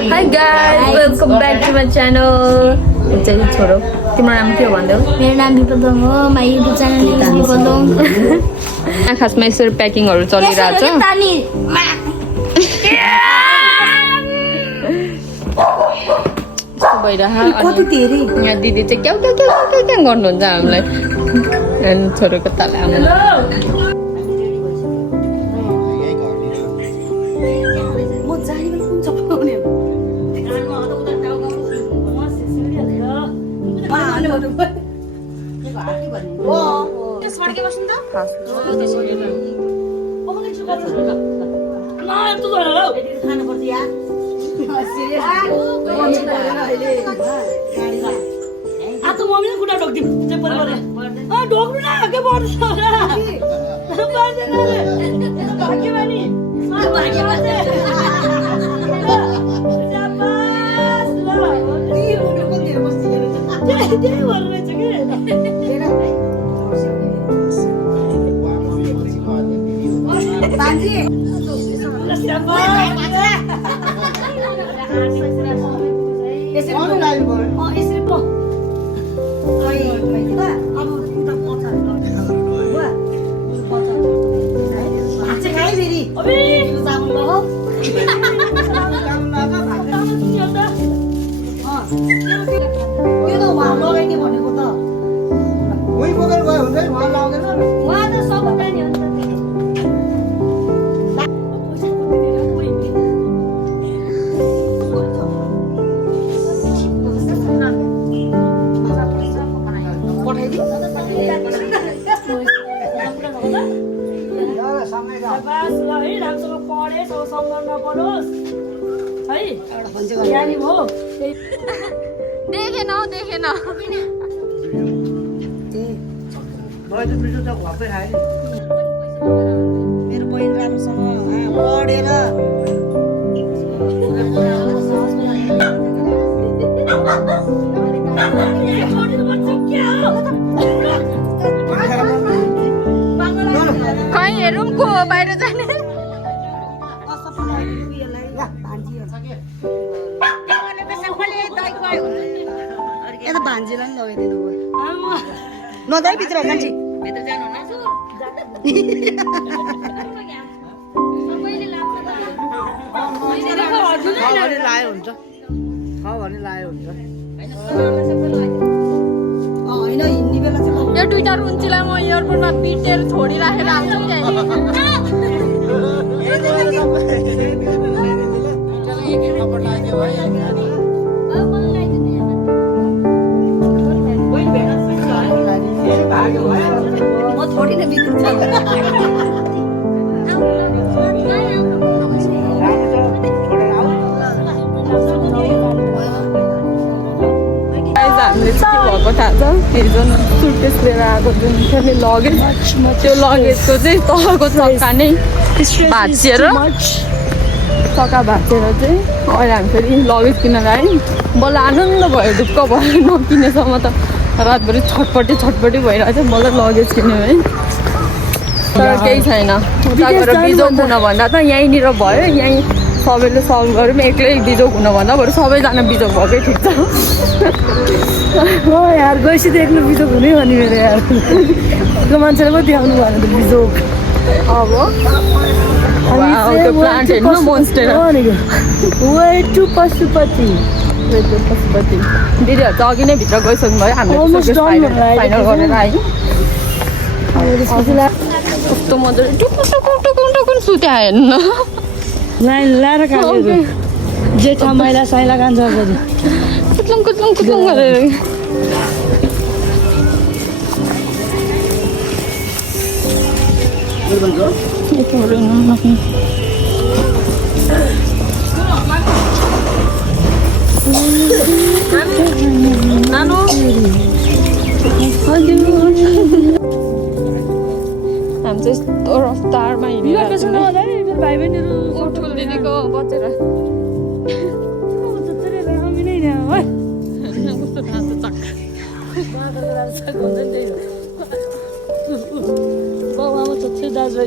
Hi guys, welcome back to my channel. चाहिँ छोरो तिम्रो नाम के हो भन्दै हो? मेरो नाम विपदोङ हो. My YouTube channel name is विपदोङ. खासमा यसरी प्याकिङहरु चलिरहेछ. कति धेरै यहाँ दिदी चाहिँ क्या गर्नुहुन्छ हामीलाई अनि छोरोको तल आमा Atau mobilnya kuda dok di cepet banget. Ah dok lu nak ke bawah sana. Lepas sana. Bagaimana ni? Bagaimana? Siapa? Selamat. Dia mobil pun dia mesti jadi. Dia warna cakap. Banji. Siapa? Oh, istri po. देखेन मेरो बहिनी राम्रोसँग पढेर खै हेरौँ को हो बाहिर जाने यता भान्जीलाई पनि लगाइदिनु भयो नदाइ भित्र कान्छी लायो हुन्छ होइन हिँड्ने बेला चाहिँ यो दुईटा रुन्चीलाई म एयरपोर्टमा पिटेर छोडिराखेर आउँछु नि म थोडी नै बिग्रिन्छ हामीले चाहिँ के भएको थाहा छ हिजो सुटकेस लिएर आएको जुन थियो लगेज त्यो लगेजको चाहिँ तलको चक्का नै भाँचिएर चक्का भाँचेर चाहिँ अहिले हामी फेरि लगेज किनेर आयौँ बल्ल आनन्द भयो ढुक्क भयो नकिनेसम्म त रातभरि छटपट्टि भइरहेको छ मलाई लगेज किन्यो है तर केही छैन उता गएर बिजोग हुन भन्दा त यहीँनिर भयो यहीँ सबैले सल्भ गऱ्यौँ एक्लै बिजोग हुन भन्दा बरु सबैजना बिजोग भएकै ठिक छ हो यार गएपछि त एक्लो बिजोग हुनै हो नि मेरो यार त्यो मान्छेले पो देखाउनु भएन त बिजोग अब त्यो प्लान्ट हेर्नु मोन्स्टर वे टु पशुपति दिदीहरू त अघि नै भित्र गइसक्नु भयो हामीले फाइनल गरेर आयौँ कस्तो मजाले टुकुन सुत्या हेर्नु लाइन लाएर काट्यो जेठा मैला साइला कान्छ कुचुङ गरेर नानो हामी चाहिँ यस्तो रफ्तारमा हिँडिरहेको भाइ बहिनीहरू ठुलो दिदीको बचेर कस्तो ढाँचो चक्का बाउ आमा छोरी दाजु